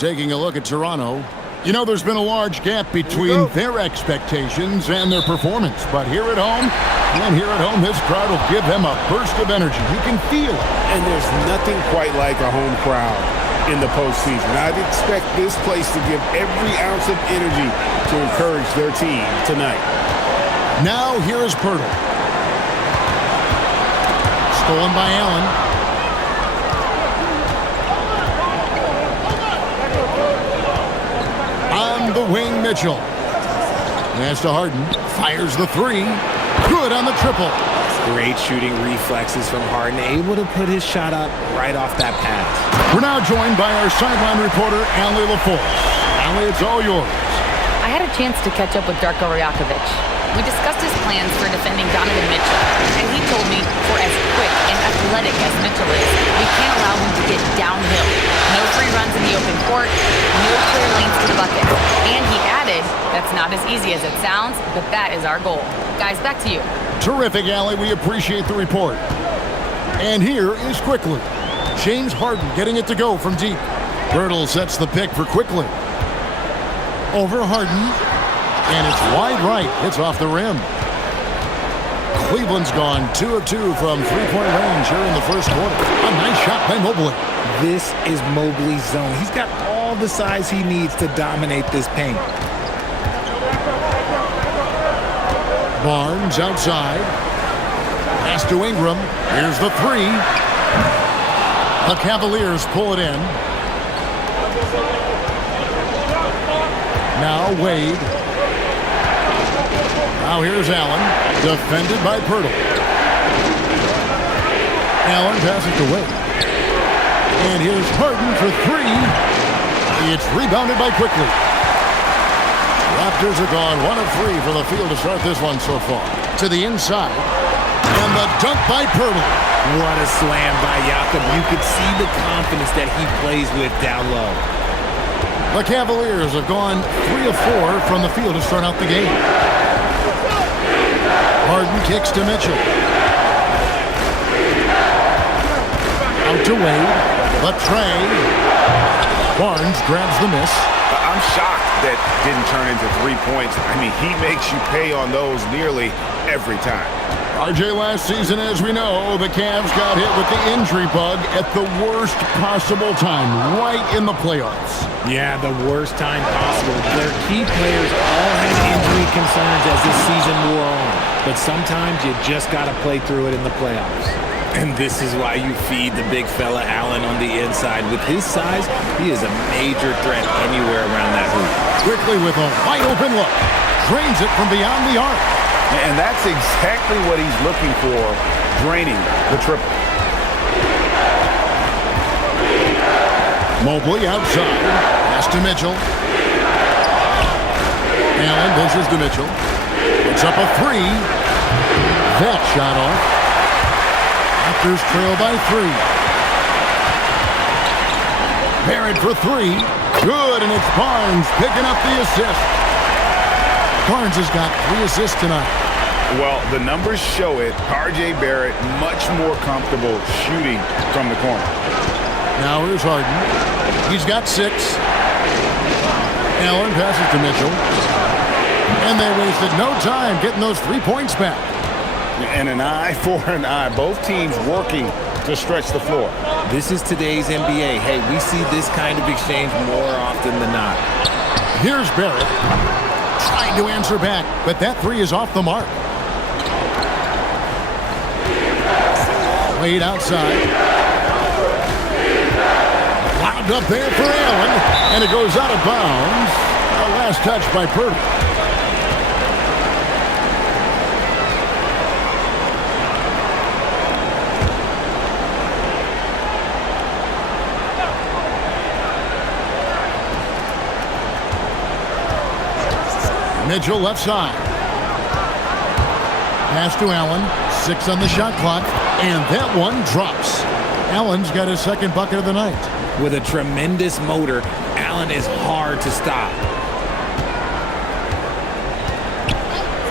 taking a look at Toronto. You know, there's been a large gap between their expectations and their performance. But here at home, this crowd will give them a burst of energy. You can feel it. And there's nothing quite like a home crowd in the postseason. I'd expect this place to give every ounce of energy to encourage their team tonight. Now here is Pirtle. Stolen by Allen. On the wing, Mitchell. Pass to Harden. Fires the three. Good on the triple. Great shooting reflexes from Harden. Able to put his shot up right off that pass. We're now joined by our sideline reporter, Allie LaForce. Allie, it's all yours. I had a chance to catch up with Darko Rajakovic. We discussed his plans for defending Donovan Mitchell, and he told me for as quick and athletic as Mitchell is, we can't allow him to get downhill. No free runs in the open court, no clear lanes to the bucket. And he added, that's not as easy as it sounds, but that is our goal. Guys, back to you. Terrific, Allie. We appreciate the report. And here is Quickly. James Harden getting it to go from deep. Pirtle sets the pick for Quickly. Over Harden. And it's wide right. It's off the rim. Cleveland's gone 2 of 2 from three-point range here in the first quarter. A nice shot by Mobley. This is Mobley's zone. He's got all the size he needs to dominate this paint. Barnes outside. Pass to Ingram. Here's the three. The Cavaliers pull it in. Now Wade. Now here's Allen, defended by Pirtle. Allen passes to Wade. And here's Harden for three. It's rebounded by Quickly. Raptors are gone 1 of 3 from the field to start this one so far. To the inside. And the dunk by Pirtle. What a slam by Jakob. You could see the confidence that he plays with down low. The Cavaliers have gone 3 of 4 from the field to start out the game. Harden kicks to Mitchell. Out to Wade. The tray. Barnes grabs the miss. I'm shocked that didn't turn into 3 points. I mean, he makes you pay on those nearly every time. RJ, last season, as we know, the Cavs got hit with the injury bug at the worst possible time, right in the playoffs. Yeah, the worst time possible. Their key players all had injury concerns as this season wore on. But sometimes you just got to play through it in the playoffs. And this is why you feed the big fella Allen on the inside. With his size, he is a major threat anywhere around that hoop. Quickly with a wide open look. Drains it from beyond the arc. And that's exactly what he's looking for, draining the triple. Mobley outside. Pass to Mitchell. Allen dishes to Mitchell. It's up a three. That shot off. Raptors trail by 3. Barrett for 3. Good, and it's Barnes picking up the assist. Barnes has got 3 assists tonight. Well, the numbers show it. R.J. Barrett much more comfortable shooting from the corner. Now here's Harden. He's got 6. Allen passes to Mitchell. And they wasted no time getting those 3 points back. And an eye for an eye. Both teams working to stretch the floor. This is today's NBA. Hey, we see this kind of exchange more often than not. Here's Barrett. Trying to answer back, but that 3 is off the mark. Wade outside. Lobbed up there for Allen, and it goes out of bounds. A last touch by Pirtle. Mitchell left side. Pass to Allen. 6 on the shot clock. And that one drops. Allen's got his second bucket of the night. With a tremendous motor, Allen is hard to stop.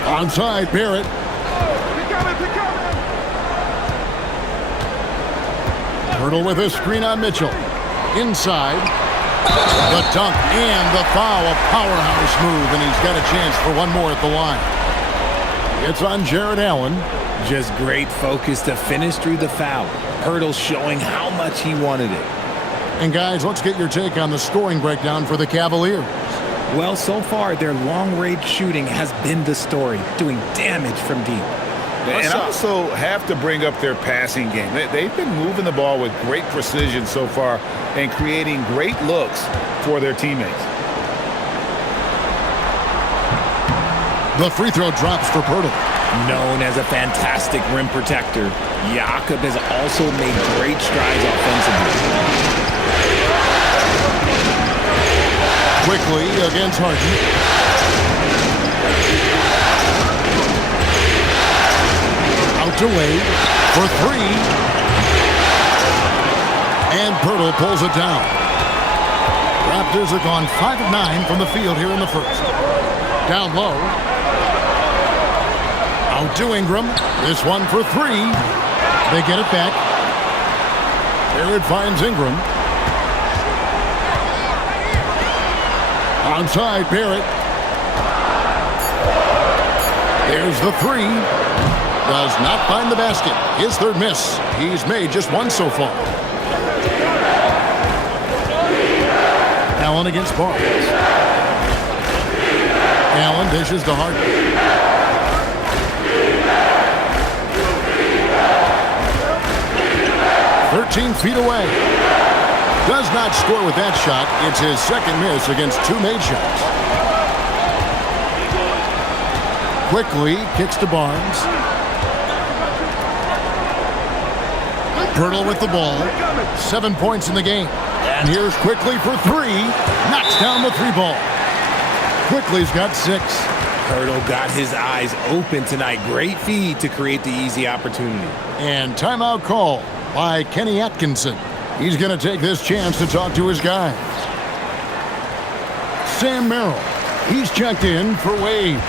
Onside, Barrett. Pirtle with a screen on Mitchell. Inside. The dunk and the foul, a powerhouse move, and he's got a chance for one more at the line. It's on Jared Allen. Just great focus to finish through the foul. Hurdle showing how much he wanted it. And guys, let's get your take on the scoring breakdown for the Cavaliers. Well, so far, their long-range shooting has been the story, doing damage from deep. And I also have to bring up their passing game. They've been moving the ball with great precision so far and creating great looks for their teammates. The free throw drops for Pirtle. Known as a fantastic rim protector, Jakob has also made great strides offensively. Quickly against Harden. Out to Wade for three. And Pirtle pulls it down. Raptors have gone 5 of 9 from the field here in the first. Down low. Out to Ingram. This one for three. They get it back. There it finds Ingram. Onside, Barrett. There's the three. Does not find the basket. His third miss. He's made just one so far. Allen against Barnes. Allen dishes to Harden. 13 feet away. Does not score with that shot. It's his second miss against two made shots. Quickly kicks to Barnes. Pirtle with the ball. 7 points in the game. And here's Quickly for three. Knocks down the three ball. Quickly's got 6. Hurdle got his eyes open tonight. Great feed to create the easy opportunity. And timeout call by Kenny Atkinson. He's going to take this chance to talk to his guys. Sam Merrill. He's checked in for Wade.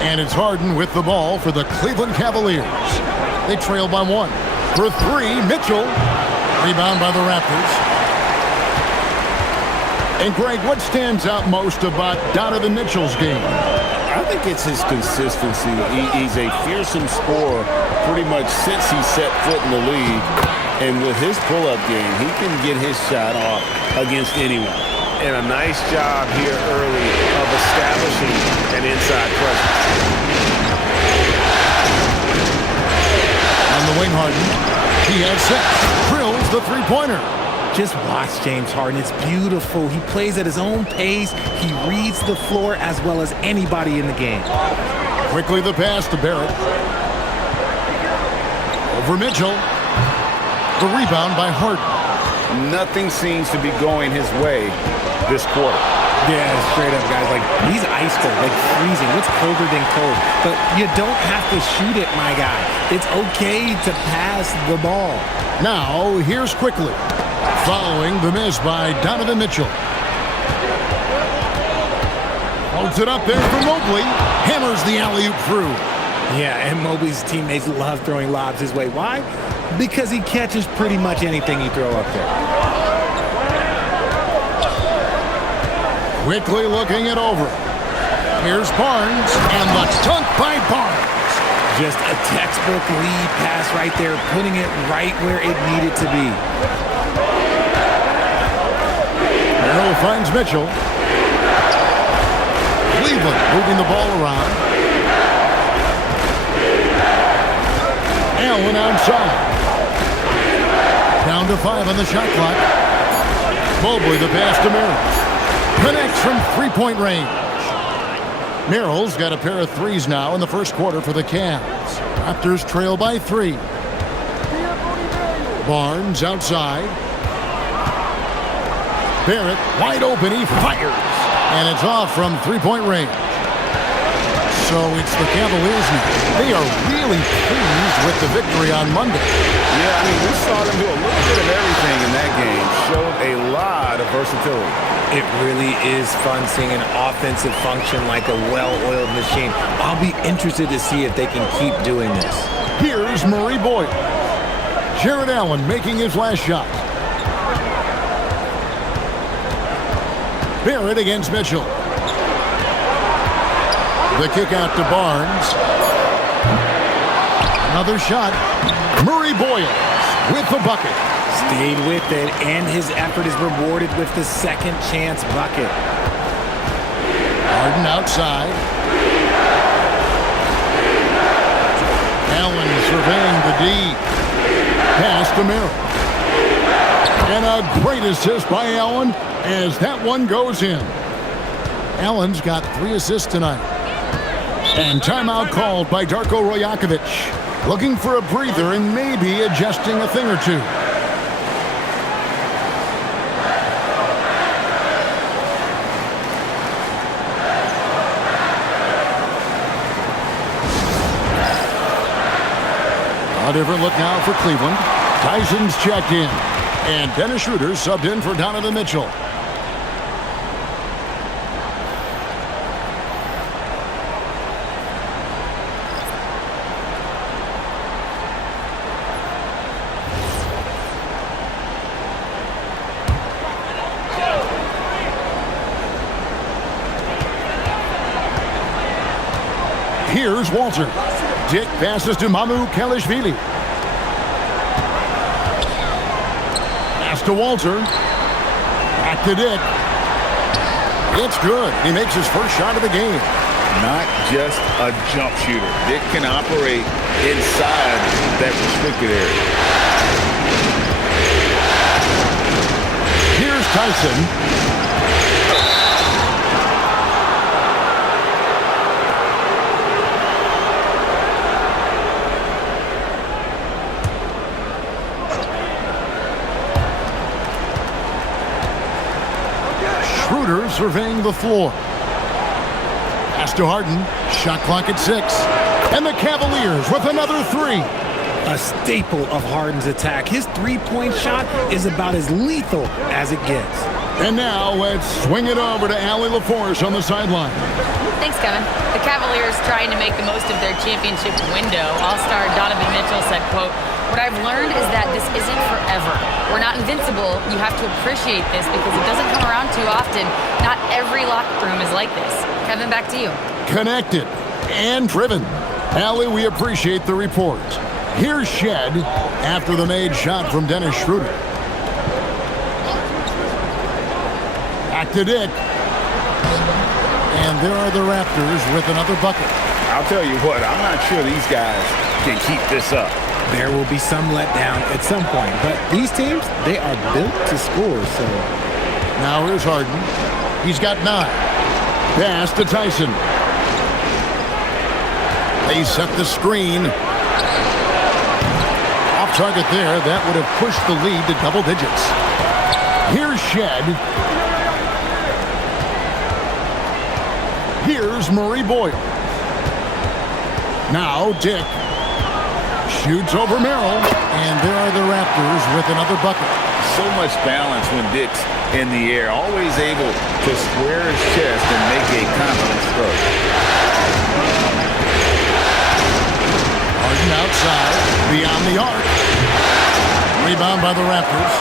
And it's Harden with the ball for the Cleveland Cavaliers. They trail by 1. For three, Mitchell. Rebound by the Raptors. And Greg, what stands out most about Donovan Mitchell's game? I think it's his consistency. He's a fearsome scorer pretty much since he set foot in the league. And with his pull-up game, he can get his shot off against anyone. And a nice job here early of establishing an inside presence. On the wing, Harden. He has 6. Drills the three-pointer. Just watch James Harden. It's beautiful. He plays at his own pace. He reads the floor as well as anybody in the game. Quickly the pass to Barrett. Over Mitchell. The rebound by Harden. Nothing seems to be going his way this quarter. Yeah, straight up, guys. Like, he's ice cold, like freezing. What's colder than cold? But you don't have to shoot it, my guy. It's okay to pass the ball. Now, here's Quickly. Following the miss by Donovan Mitchell. Holds it up there for Mobley. Hammers the alley-oop through. Yeah, and Mobley's teammates love throwing lobs his way. Why? Because he catches pretty much anything you throw up there. Quickly looking it over. Here's Barnes, and the dunk by Barnes. Just a textbook lead pass right there, putting it right where it needed to be. Merrill finds Mitchell. Cleveland moving the ball around. Allen outside. Down to 5 on the shot clock. Mobley the pass to Merrill. Connects from three-point range. Merrill's got a pair of threes now in the first quarter for the Cavs. Raptors trail by 3. Barnes outside. Barrett wide open. He fires. And it's off from three-point range. So it's the Cavaliers now. They are really pleased with the victory on Monday. Yeah, I mean, we saw them do a little bit of everything in that game. Showed a versatility. It really is fun seeing an offensive function like a well-oiled machine. I'll be interested to see if they can keep doing this. Here's Murray Boyle. Jared Allen making his last shot. Barrett against Mitchell. The kick out to Barnes. Another shot. Murray Boyle with the bucket. Stayed with it, and his effort is rewarded with the second chance bucket. Harden outside. Allen surveying the D. Pass to Merrill. And a great assist by Allen as that one goes in. Allen's got 3 assists tonight. And timeout called by Darko Rajakovic. Looking for a breather and maybe adjusting a thing or two. A different look now for Cleveland. Tyson's checked in. And Dennis Schroeder subbed in for Donovan Mitchell. Here's Walter. Dick passes to Mamu Kelishvili. Pass to Walter. Back to Dick. It's good. He makes his first shot of the game. Not just a jump shooter. Dick can operate inside that restricted area. Here's Tyson. Schroeder surveying the floor. Pass to Harden. Shot clock at 6. And the Cavaliers with another 3. A staple of Harden's attack. His three-point shot is about as lethal as it gets. And now let's swing it over to Allie LaForce on the sideline. Thanks, Kevin. The Cavaliers trying to make the most of their championship window. All-star Donovan Mitchell said, quote, "What I've learned is that this isn't forever. We're not invincible. You have to appreciate this because it doesn't come around too often. Not every locker room is like this." Kevin, back to you. Connected and driven. Allie, we appreciate the report. Here's Shed after the made shot from Dennis Schroeder. Back to Dick. And there are the Raptors with another bucket. I'll tell you what, I'm not sure these guys can keep this up. There will be some letdown at some point, but these teams, they are built to score, so. Now here's Harden. He's got 9. Pass to Tyson. They set the screen. Off target there. That would have pushed the lead to double digits. Here's Shed. Here's Murray Boyle. Now Dick. Shoots over Merrill. And there are the Raptors with another bucket. So much balance when Dick's in the air. Always able to square his chest and make a confident stroke. Harden outside. Beyond the arc. Rebound by the Raptors.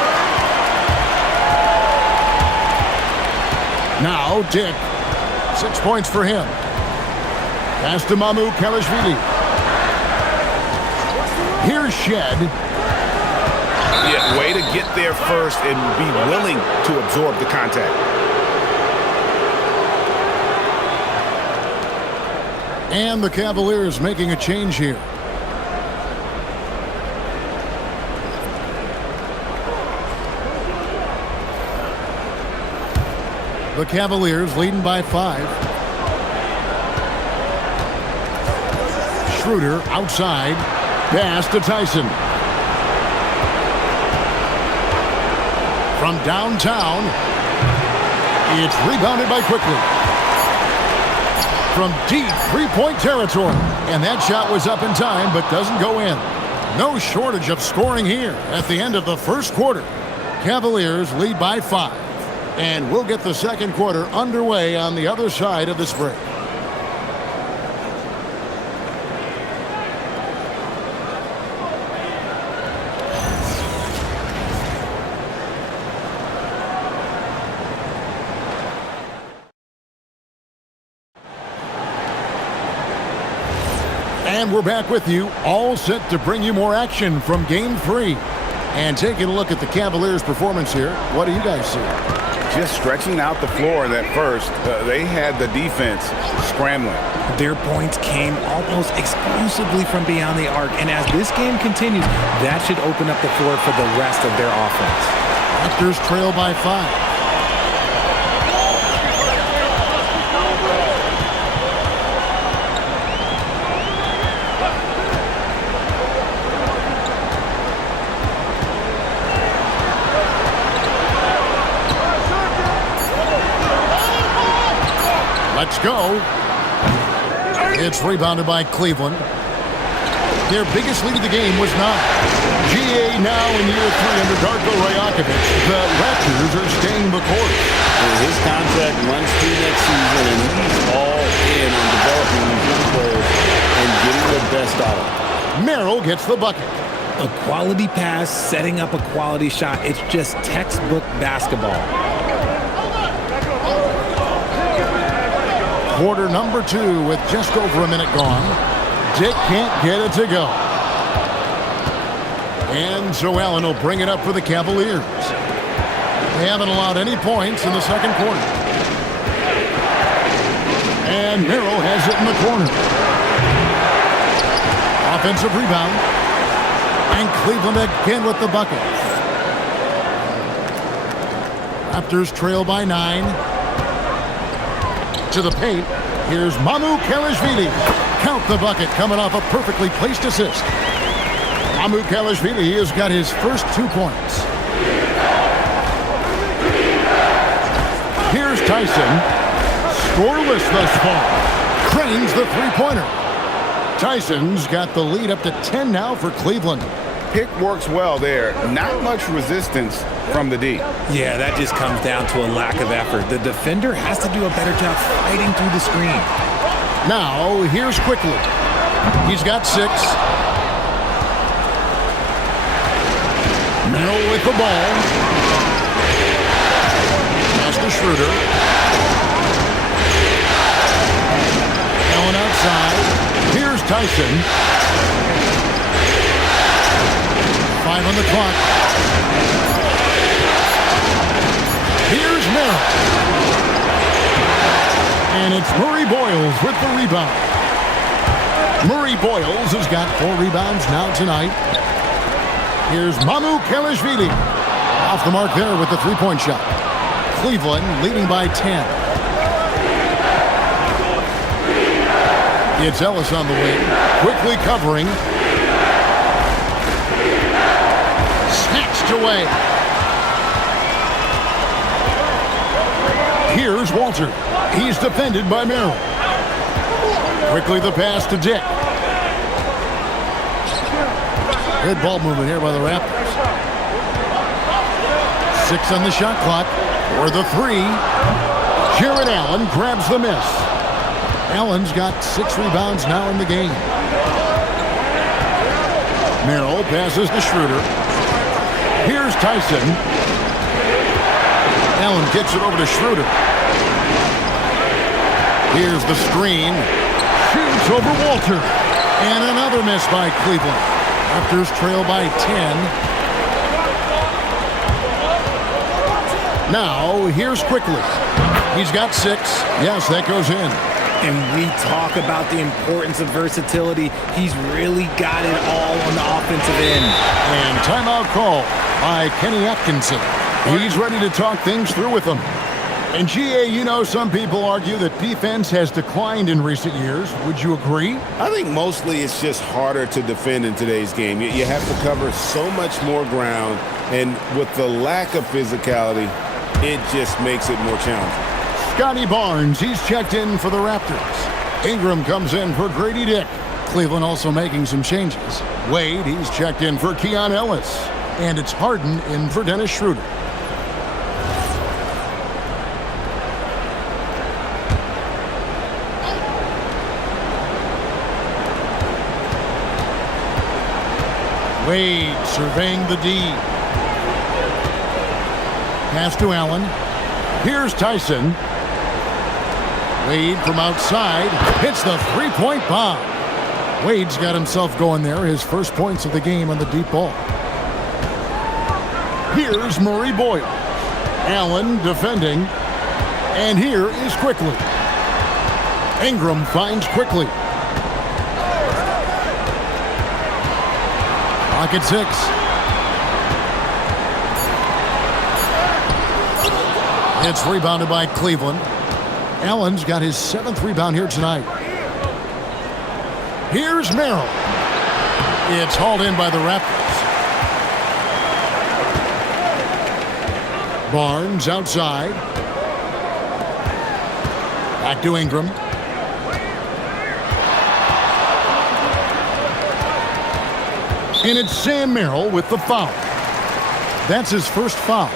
Now Dick. 6 points for him. Pass to Mamu Kelishvili. Here's Shed. Yeah, way to get there first and be willing to absorb the contact. And the Cavaliers making a change here. The Cavaliers leading by 5. Schroeder outside. Pass to Tyson. From downtown, it's rebounded by Quickly. From deep three-point territory. And that shot was up in time, but doesn't go in. No shortage of scoring here at the end of the first quarter. Cavaliers lead by 5. And we'll get the second quarter underway on the other side of this break. And we're back with you, all set to bring you more action from Game 3. And taking a look at the Cavaliers' performance here, what do you guys see? Just stretching out the floor in that first. They had the defense scrambling. Their points came almost exclusively from beyond the arc. And as this game continues, that should open up the floor for the rest of their offense. Raptors trail by 5. Let's go. It's rebounded by Cleveland. Their biggest lead of the game was 9. GA now in year 3 under Darko Rajakovic. The Raptors are staying the course. His contract runs through next season, and he's all in on developing these young players and getting the best out of them. Merrill gets the bucket. A quality pass, setting up a quality shot. It's just textbook basketball. Quarter number 2 with just over a minute gone. Dick can't get it to go. And so Allen will bring it up for the Cavaliers. They haven't allowed any points in the second quarter. And Merrill has it in the corner. Offensive rebound. And Cleveland again with the bucket. Raptors trail by 9. To the paint. Here's Mamu Kelishvili. Count the bucket coming off a perfectly placed assist. Mamu Kelishvili has got his first 2 points. Here's Tyson. Scoreless thus far. Cranes the three-pointer. Tyson's got the lead up to 10 now for Cleveland. Pick works well there. Not much resistance from the D. Yeah, that just comes down to a lack of effort. The defender has to do a better job fighting through the screen. Now, here's Quickly. He's got 6. Merrill with the ball. Pass to Schroeder. Allen outside. Here's Tyson. 5 on the clock. Here's Merrill. And it's Murray Boyles with the rebound. Murray Boyles has got 4 rebounds now tonight. Here's Mamu Kelishvili. Off the mark there with the three-point shot. Cleveland leading by 10. It's Ellis on the wing. Quickly covering. Snatched away. Here's Walter. He's defended by Merrill. Quickly the pass to Dick. Good ball movement here by the Raptors. 6 on the shot clock. For the 3. Jared Allen grabs the miss. Allen's got 6 rebounds now in the game. Merrill passes to Schroeder. Here's Tyson. Allen gets it over to Schroeder. Here's the screen. Shoots over Walter. And another miss by Cleveland. Raptors trail by 10. Now, here's Quickly. He's got 6. Yes, that goes in. And we talk about the importance of versatility. He's really got it all on the offensive end. And timeout call by Kenny Atkinson. He's ready to talk things through with them. And GA, you know, some people argue that defense has declined in recent years. Would you agree? I think mostly it's just harder to defend in today's game. You have to cover so much more ground, and with the lack of physicality, it just makes it more challenging. Scotty Barnes, he's checked in for the Raptors. Ingram comes in for Grady Dick. Cleveland also making some changes. Wade, he's checked in for Keon Ellis. And it's Harden in for Dennis Schroeder. Wade surveying the D. Pass to Allen. Here's Tyson. Wade from outside hits the three-point bomb. Wade's got himself going there, his first points of the game on the deep ball. Here's Murray Boyle. Allen defending. And here is Quickly. Ingram finds Quickly. Pocket 6. It's rebounded by Cleveland. Allen's got his 7th rebound here tonight. Here's Merrill. It's hauled in by the Raptors. Barnes outside. Back to Ingram. And it's Sam Merrill with the foul. That's his first foul.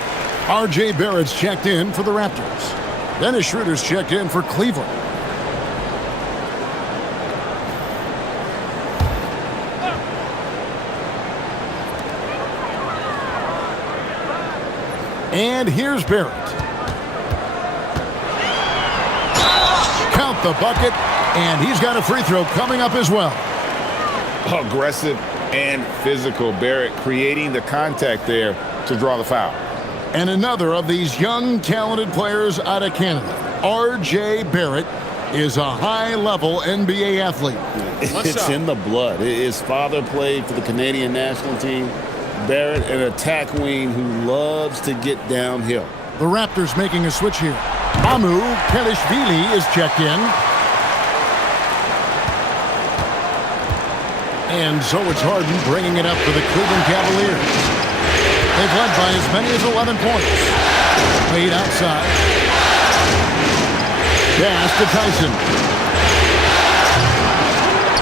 R.J. Barrett's checked in for the Raptors. Dennis Schroeder's checked in for Cleveland. And here's Barrett. Count the bucket, and he's got a free throw coming up as well. Aggressive and physical. Barrett creating the contact there to draw the foul. And another of these young, talented players out of Canada, R.J. Barrett, is a high-level NBA athlete. It's in the blood. His father played for the Canadian national team. Barrett, an attack wing who loves to get downhill. The Raptors making a switch here. Mamu Kelishvili is checked in. And so it's Harden bringing it up for the Cleveland Cavaliers. They've led by as many as 11 points. Wade outside. Pass to Tyson.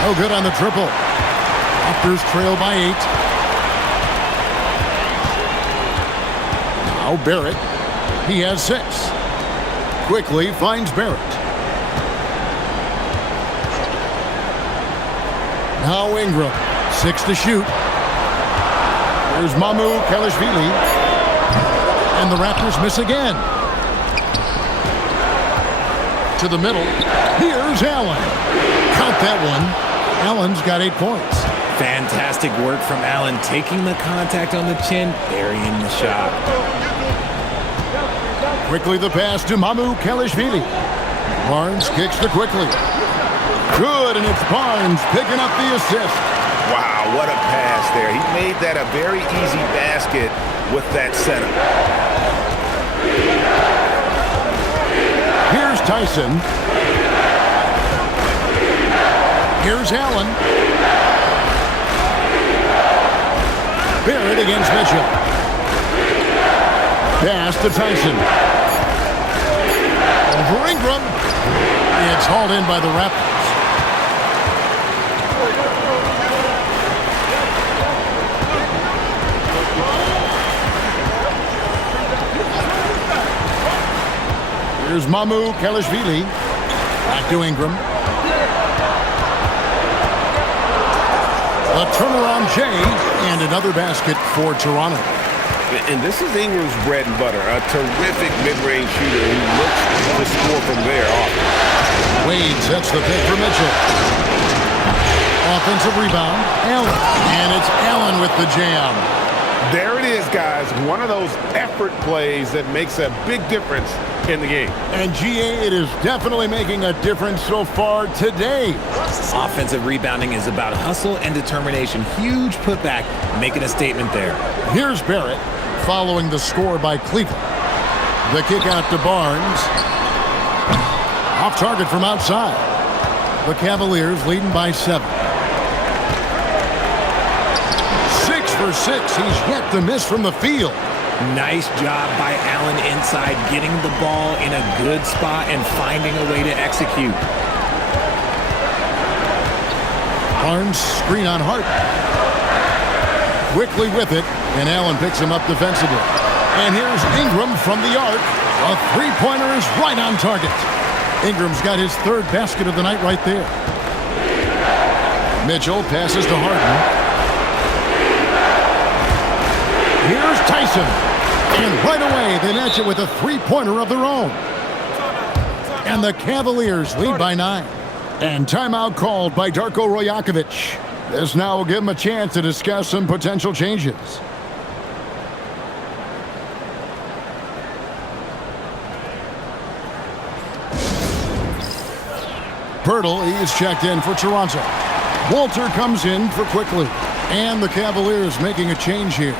No good on the triple. Raptors trail by 8. Now Barrett. He has 6. Quickly finds Barrett. Now Ingram. 6 to shoot. Here's Mamu Kelishvili. And the Raptors miss again. To the middle. Here's Allen. Count that one. Allen's got 8 points. Fantastic work from Allen, taking the contact on the chin, burying the shot. Quickly the pass to Mamu Kelishvili. Barnes kicks to Quickly. Good, and it's Barnes picking up the assist. Wow, what a pass there. He made that a very easy basket with that setup. Here's Tyson. Here's Allen. Barrett against Mitchell. Pass to Tyson. Over Ingram. It's hauled in by the Raptors. Here's Mamu Kelishvili. Back to Ingram. A turnaround J, and another basket for Toronto. And this is Ingram's bread and butter. A terrific mid-range shooter who looks to score from there off. Wade sets the pick for Mitchell. Offensive rebound, Allen. And it's Allen with the jam. There it is, guys. One of those effort plays that makes a big difference in the game. And GA, it is definitely making a difference so far today. Offensive rebounding is about hustle and determination. Huge putback, making a statement there. Here's Barrett following the score by Cleveland. The kick out to Barnes. Off target from outside. The Cavaliers leading by 7. 6 for 6. He's yet to miss from the field. Nice job by Allen inside, getting the ball in a good spot and finding a way to execute. Barnes screen on Hart. Quickly with it, and Allen picks him up defensively. And here's Ingram from the arc. A three-pointer is right on target. Ingram's got his 3rd basket of the night right there. Mitchell passes to Harden. Here's Tyson. And right away, they match it with a three-pointer of their own. And the Cavaliers lead by 9. And timeout called by Darko Rajakovic. This now will give him a chance to discuss some potential changes. Pirtle, he's checked in for Toronto. Walter comes in for Quickly. And the Cavaliers making a change here.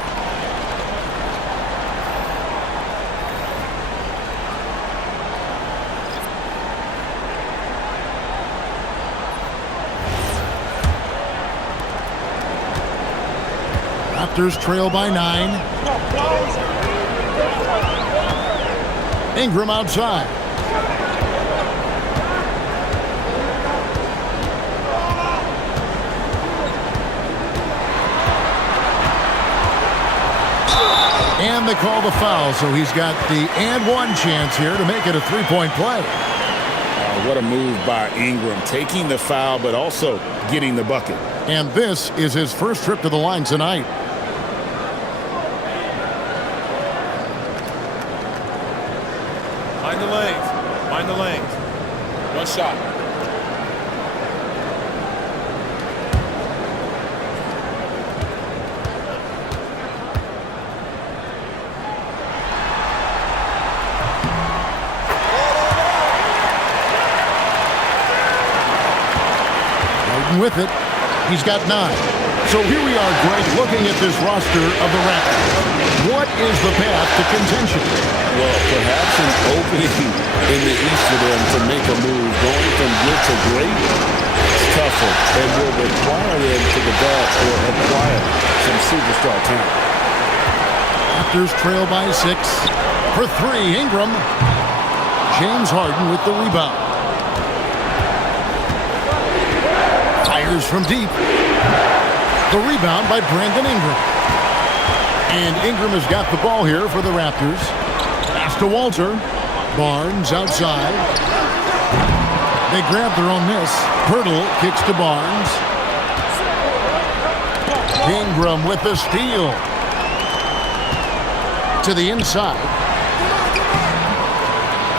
Raptors trail by 9. Ingram outside. And they call the foul, so he's got the and one chance here to make it a three-point play. What a move by Ingram, taking the foul, but also getting the bucket. And this is his first trip to the line tonight. Mind the lanes. Mind the lanes. One shot. With it, he's got 9. So here we are, Greg, looking at this roster of the Raptors. What is the path to contention? Well, perhaps an opening in the East for them to make a move. Going from good to great, it's tougher and will require them to develop or acquire some superstar talent. Raptors trail by 6. For 3, Ingram. James Harden with the rebound. Fires from deep. The rebound by Brandon Ingram. And Ingram has got the ball here for the Raptors. Pass to Walter. Barnes outside. They grab their own miss. Pirtle kicks to Barnes. Ingram with the steal. To the inside.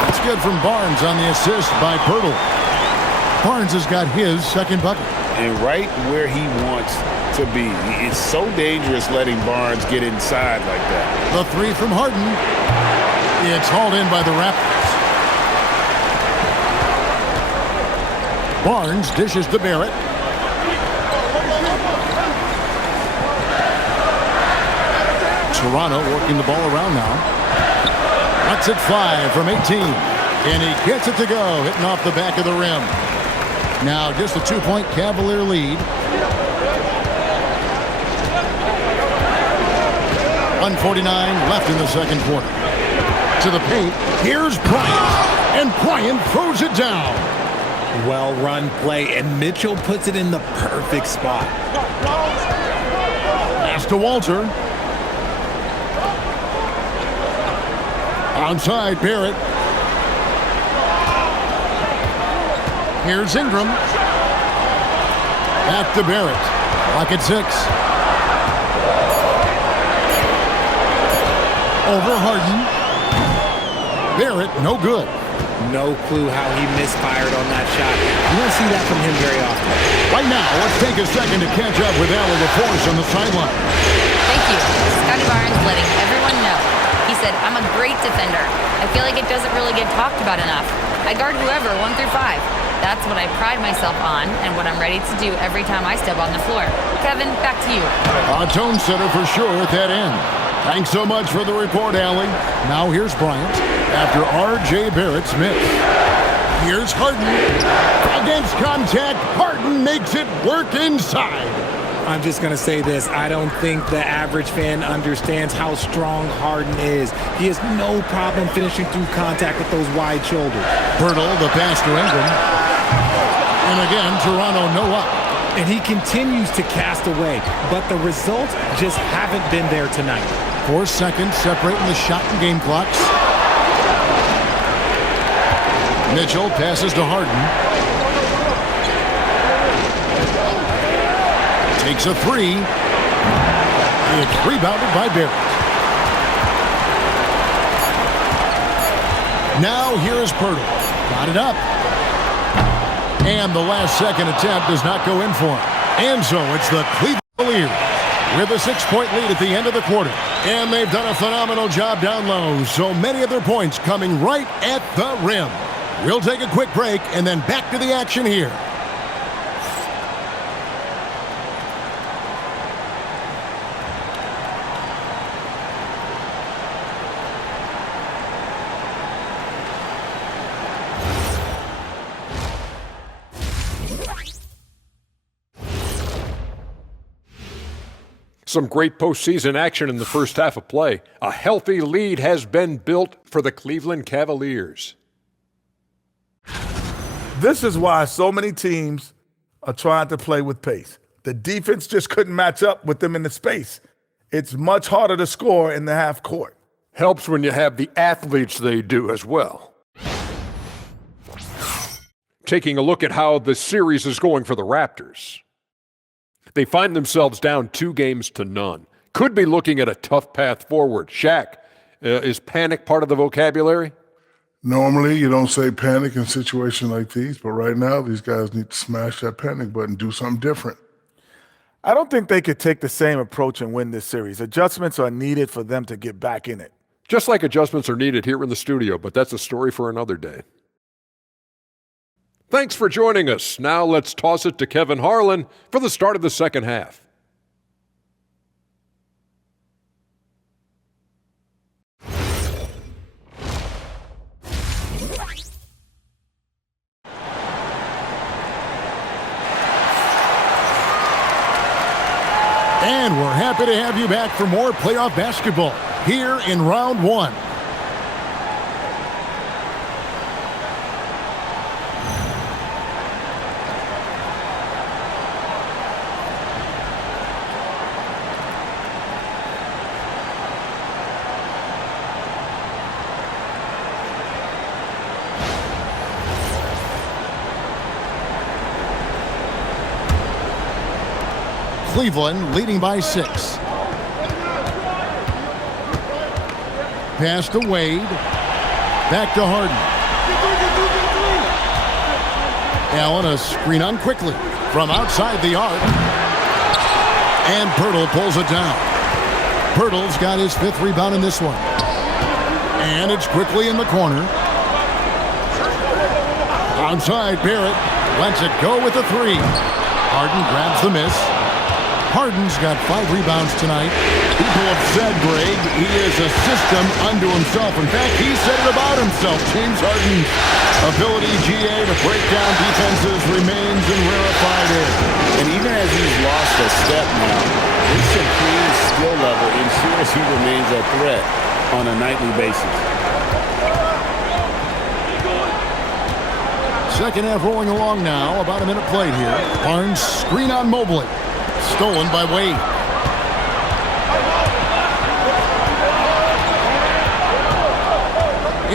That's good from Barnes on the assist by Pirtle. Barnes has got his second bucket. And right where he wants to be. It's so dangerous letting Barnes get inside like that. The 3 from Harden. It's hauled in by the Raptors. Barnes dishes to Barrett. Toronto working the ball around now. That's at 5 from 18. And he gets it to go, hitting off the back of the rim. Now just a 2-point Cavalier lead. 1:49 left in the second quarter. To the paint. Here's Bryant. And Bryant throws it down. Well-run play, and Mitchell puts it in the perfect spot. Pass to Walter. Outside, Barrett. Here's Ingram. Back to Barrett. Clock at 6. Over Harden. Barrett, no good. No clue how he misfired on that shot. You don't see that from him very often. Right now, let's take a second to catch up with Allie LaForce on the sideline. Thank you. Scotty Barnes letting everyone know. He said, I'm a great defender. I feel like it doesn't really get talked about enough. I guard whoever, 1 through 5. That's what I pride myself on and what I'm ready to do every time I step on the floor. Kevin, back to you. A tone setter for sure at that end. Thanks so much for the report, Allie. Now here's Bryant after R.J. Barrett's miss. Here's Harden. Against contact, Harden makes it work inside. I'm just going to say this. I don't think the average fan understands how strong Harden is. He has no problem finishing through contact with those wide shoulders. Pirtle, the pass to Ingram. And again, Toronto no up. And he continues to cast away, but the results just haven't been there tonight. 4 seconds separating the shot and game clocks. Mitchell passes to Harden. Takes a 3. It's rebounded by Barrett. Now here is Pirtle. Got it up. And the last second attempt does not go in for him. And so it's the Cleveland Cavaliers with a 6-point lead at the end of the quarter. And they've done a phenomenal job down low. So many of their points coming right at the rim. We'll take a quick break and then back to the action here. Some great postseason action in the first half of play. A healthy lead has been built for the Cleveland Cavaliers. This is why so many teams are trying to play with pace. The defense just couldn't match up with them in the space. It's much harder to score in the half court. Helps when you have the athletes they do as well. Taking a look at how the series is going for the Raptors. They find themselves down 2-0. Could be looking at a tough path forward. Shaq, is panic part of the vocabulary? Normally, you don't say panic in situations like these, but right now, these guys need to smash that panic button, do something different. I don't think they could take the same approach and win this series. Adjustments are needed for them to get back in it. Just like adjustments are needed here in the studio, but that's a story for another day. Thanks for joining us. Now let's toss it to Kevin Harlan for the start of the second half. And we're happy to have you back for more playoff basketball here in round one. Cleveland leading by 6. Pass to Wade. Back to Harden. Allen a screen on quickly from outside the arc. And Pirtle pulls it down. Pirtle's got his 5th rebound in this one. And it's quickly in the corner. Outside, Barrett lets it go with a 3. Harden grabs the miss. Harden's got 5 rebounds tonight. People have said, Greg, he is a system unto himself. In fact, he said it about himself. James Harden's ability, GA, to break down defenses remains in rarefied air. And even as he's lost a step now, his supreme skill level ensures he remains a threat on a nightly basis. Second half rolling along now. About a minute played here. Barnes screen on Mobley. Stolen by Wade.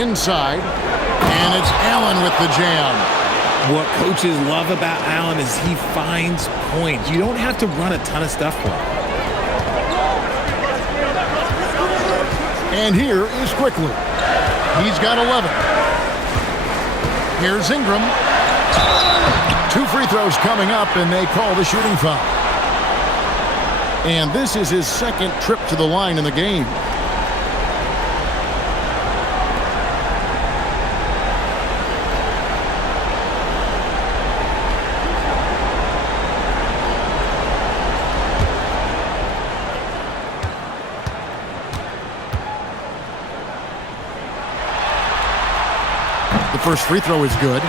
Inside. And it's Allen with the jam. What coaches love about Allen is he finds points. You don't have to run a ton of stuff for him. And here is Quickly. He's got 11. Here's Ingram. 2 free throws coming up, and they call the shooting foul. And this is his 2nd trip to the line in the game. The first free throw is good.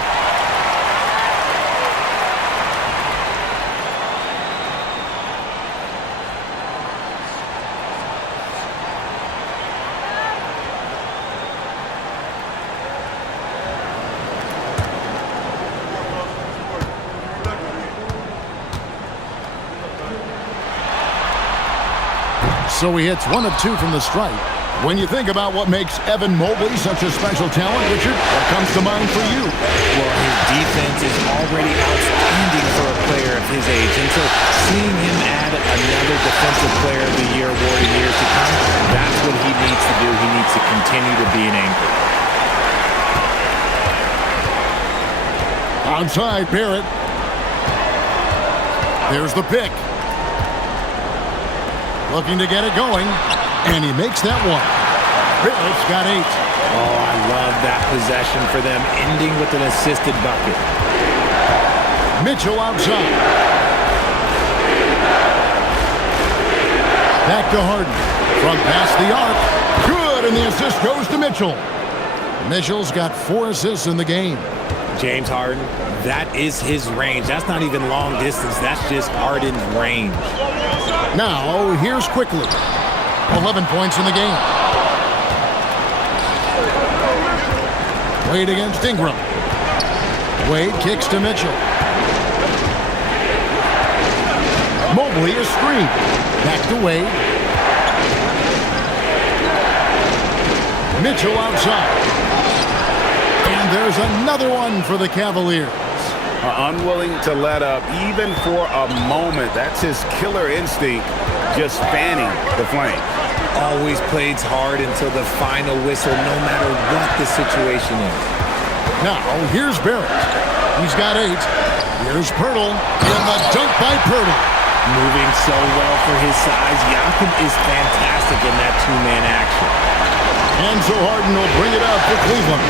So he hits 1 of 2 from the stripe. When you think about what makes Evan Mobley such a special talent, Richard, what comes to mind for you? Well, his defense is already outstanding for a player of his age. And so seeing him add another Defensive Player of the Year award in years to come, that's what he needs to do. He needs to continue to be an anchor. Outside, Barrett. There's the pick. Looking to get it going, and he makes that one. Barrett's got 8. Oh, I love that possession for them, ending with an assisted bucket. Mitchell outside. Back to Harden. From past the arc. Good, and the assist goes to Mitchell. Mitchell's got 4 assists in the game. James Harden, that is his range. That's not even long distance. That's just Harden's range. Now, here's quickly. 11 points in the game. Wade against Ingram. Wade kicks to Mitchell. Mobley is screened. Back to Wade. Mitchell outside. And there's another one for the Cavaliers. Unwilling to let up even for a moment. That's his killer instinct, just fanning the flame. Always plays hard until the final whistle, no matter what the situation is. Now, here's Barrett. He's got 8. Here's Pirtle, and the dunk by Pirtle. Moving so well for his size. Jakob is fantastic in that two-man action. And so Harden will bring it up for Cleveland.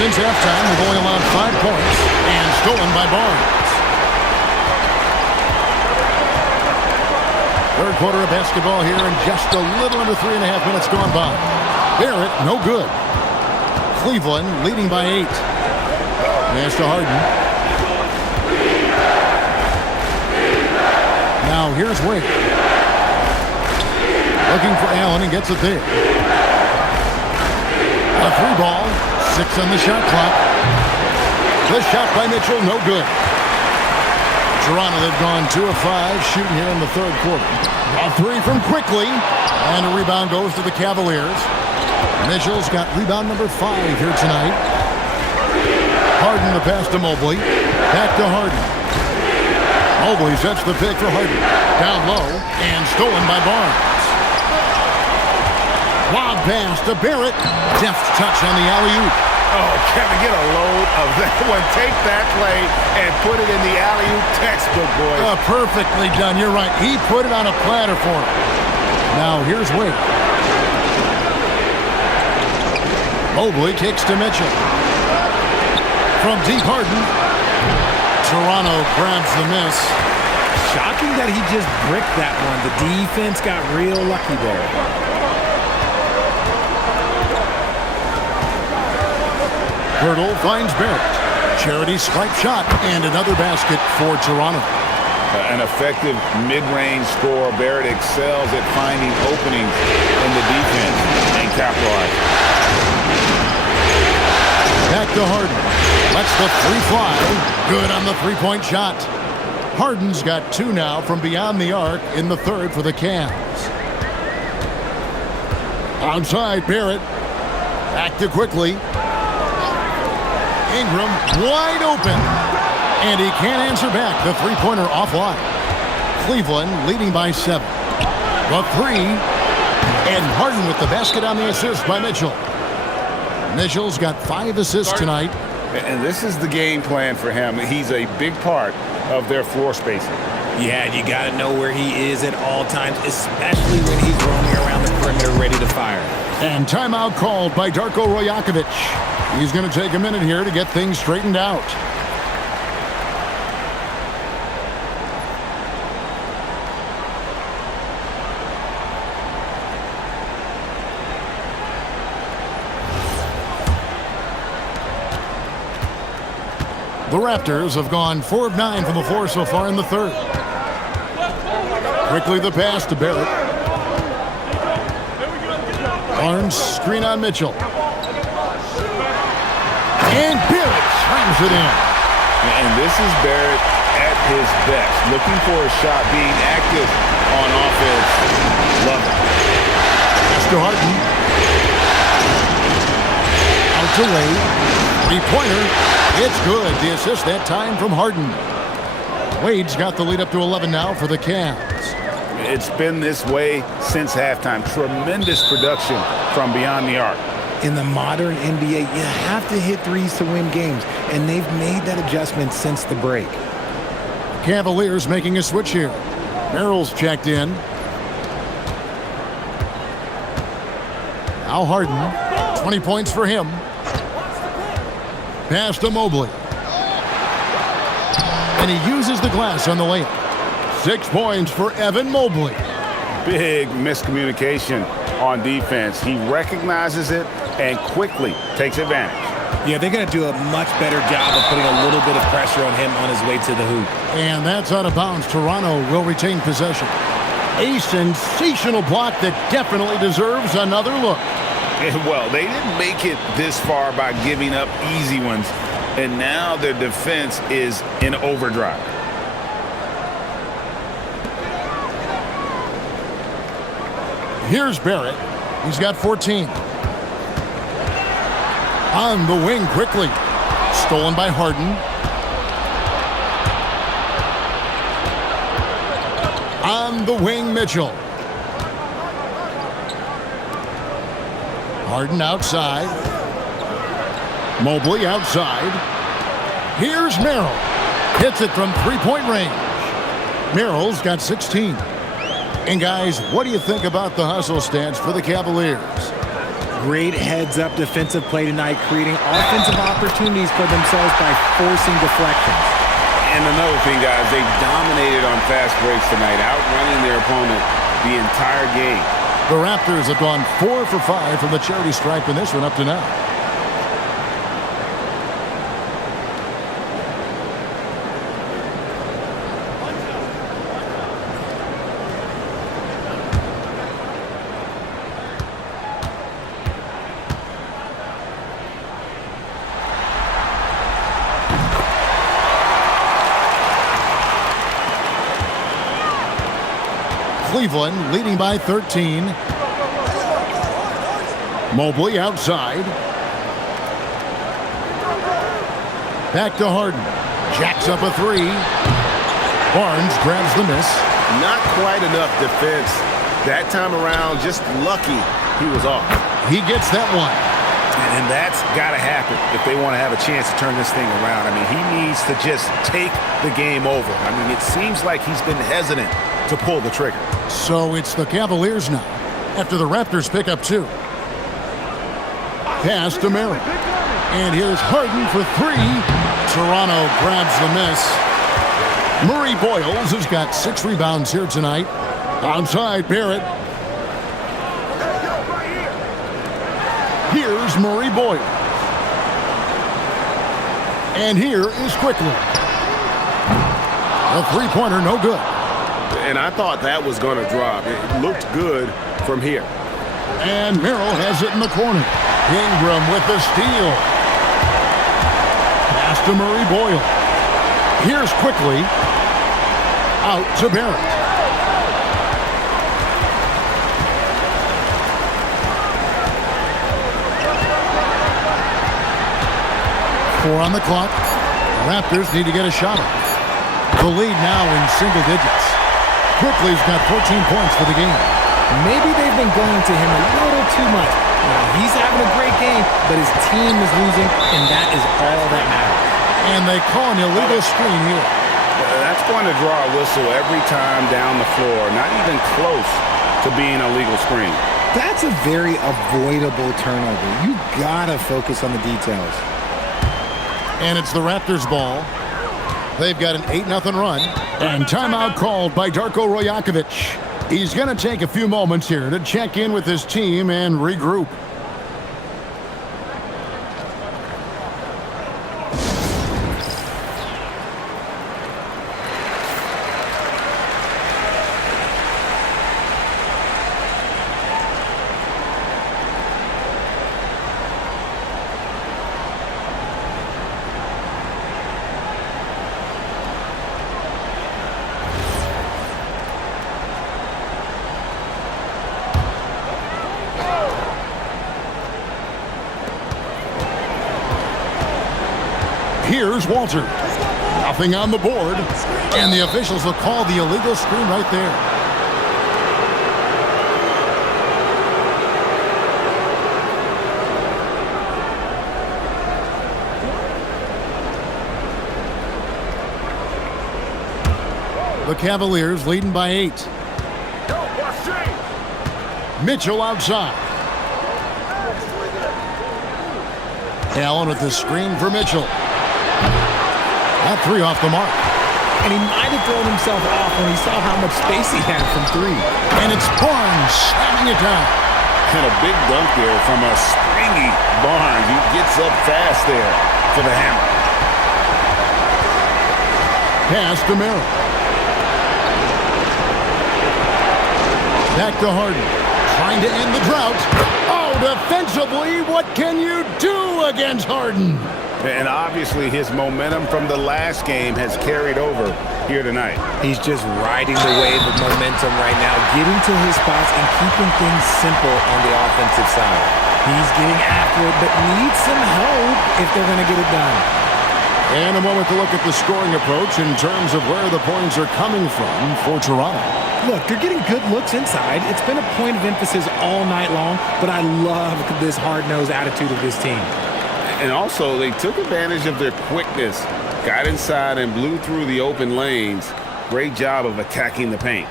Since halftime, they've only allowed 5 points and stolen by Barnes. Third quarter of basketball here and just a little under 3.5 minutes gone by. Barrett, no good. Cleveland leading by 8. Pass to Harden. Now here's Wade. Looking for Allen and gets it there. A 3 ball. 6 on the shot clock. The shot by Mitchell, no good. Toronto, they've gone 2 of 5 shooting here in the third quarter. A 3 from Quickly, and a rebound goes to the Cavaliers. Mitchell's got rebound number 5 here tonight. Harden the pass to Mobley. Back to Harden. Mobley sets the pick for Harden. Down low and stolen by Barnes. Lob pass to Barrett. Deft touch on the alley-oop. Oh, Kevin, get a load of that one. Take that play and put it in the alley-oop textbook, boys. Perfectly done. You're right. He put it on a platter for him. Now here's Wade. Mobley kicks to Mitchell. From deep, Harden. Toronto grabs the miss. Shocking that he just bricked that one. The defense got real lucky there. Pirtle finds Barrett. Charity stripe shot and another basket for Toronto. An effective mid-range score. Barrett excels at finding openings in the defense and capitalizing. Back to Harden. Lets the 3 fly. Good on the 3-point shot. Harden's got 2 now from beyond the arc in the third for the Cavs. Outside, Barrett. Back to Quickly. Ingram wide open. And he can't answer back. The 3-pointer offline. Cleveland leading by 7. The 3. And Harden with the basket on the assist by Mitchell. Mitchell's got 5 assists tonight. And this is the game plan for him. He's a big part of their floor spacing. Yeah, you got to know where he is at all times, especially when he's roaming around the perimeter ready to fire. And timeout called by Darko Rajakovic. He's going to take a minute here to get things straightened out. The Raptors have gone 4 of 9 from the floor so far in the third. Quickly the pass to Barrett. Barnes screen on Mitchell. And Barrett slams it in. And this is Barrett at his best. Looking for a shot, being active on offense. Love it. Pass to Harden. Out to Wade. 3-pointer. It's good. The assist that time from Harden. Wade's got the lead up to 11 now for the Cavs. It's been this way since halftime. Tremendous production from beyond the arc. In the modern NBA, you have to hit threes to win games, and they've made that adjustment since the break. Cavaliers making a switch here. Merrill's checked in. Now Harden, 20 points for him. Pass to Mobley. And he uses the glass on the layup. 6 points for Evan Mobley. Big miscommunication on defense. He recognizes it and quickly takes advantage. Yeah, they're going to do a much better job of putting a little bit of pressure on him on his way to the hoop. And that's out of bounds. Toronto will retain possession. A sensational block that definitely deserves another look. Well, they didn't make it this far by giving up easy ones, and now their defense is in overdrive. Here's Barrett. He's got 14. On the wing quickly. Stolen by Harden. On the wing, Mitchell. Harden outside. Mobley outside. Here's Merrill. Hits it from three-point range. Merrill's got 16. And guys, what do you think about the hustle stance for the Cavaliers? Great heads-up defensive play tonight, creating offensive opportunities for themselves by forcing deflections. And another thing, guys, they dominated on fast breaks tonight, outrunning their opponent the entire game. The Raptors have gone 4 for 5 from the charity stripe in this one up to now. Cleveland leading by 13. Mobley outside. Back to Harden. Jacks up a three. Barnes grabs the miss. Not quite enough defense. That time around, just lucky he was off. He gets that one. And that's got to happen if they want to have a chance to turn this thing around. I mean, he needs to just take the game over. I mean, it seems like he's been hesitant to pull the trigger. So it's the Cavaliers now, after the Raptors pick up 2. Pass to Merrill. And here's Harden for 3. Toronto grabs the miss. Murray Boyles has got 6 rebounds here tonight. Outside Barrett. Here's Murray Boyles. And here is Quickly. A three-pointer, no good. And I thought that was going to drop. It looked good from here. And Merrill has it in the corner. Ingram with the steal. Pass to Murray Boyle. Here's Quickly. Out to Barrett. Four on the clock. The Raptors need to get a shot off. The lead now in single digits. Quickly's got 14 points for the game. Maybe they've been going to him a little too much. Now, he's having a great game, but his team is losing, and that is all that matters. And they call an illegal screen here. That's going to draw a whistle every time down the floor. Not even close to being a legal screen. That's a very avoidable turnover. You gotta focus on the details. And it's the Raptors' ball. They've got an 8-0 run. And timeout called by Darko Rajakovic. He's going to take a few moments here to check in with his team and regroup. Here's Walter. Nothing on the board. And the officials will call the illegal screen right there. The Cavaliers leading by 8. Mitchell outside. Allen with the screen for Mitchell. That three off the mark. And he might have thrown himself off when he saw how much space he had from three. And it's Barnes slamming it down. And a big dunk there from a springy Barnes. He gets up fast there for the hammer. Pass to Merrill. Back to Harden. Trying to end the drought. Oh, defensively, what can you do against Harden? And obviously his momentum from the last game has carried over here tonight. He's just riding the wave of momentum right now, getting to his spots and keeping things simple on the offensive side. He's getting after it, but needs some help if they're going to get it done. And a moment to look at the scoring approach in terms of where the points are coming from for Toronto. Look, they're getting good looks inside. It's been a point of emphasis all night long, but I love this hard-nosed attitude of this team. And also, they took advantage of their quickness, got inside and blew through the open lanes. Great job of attacking the paint.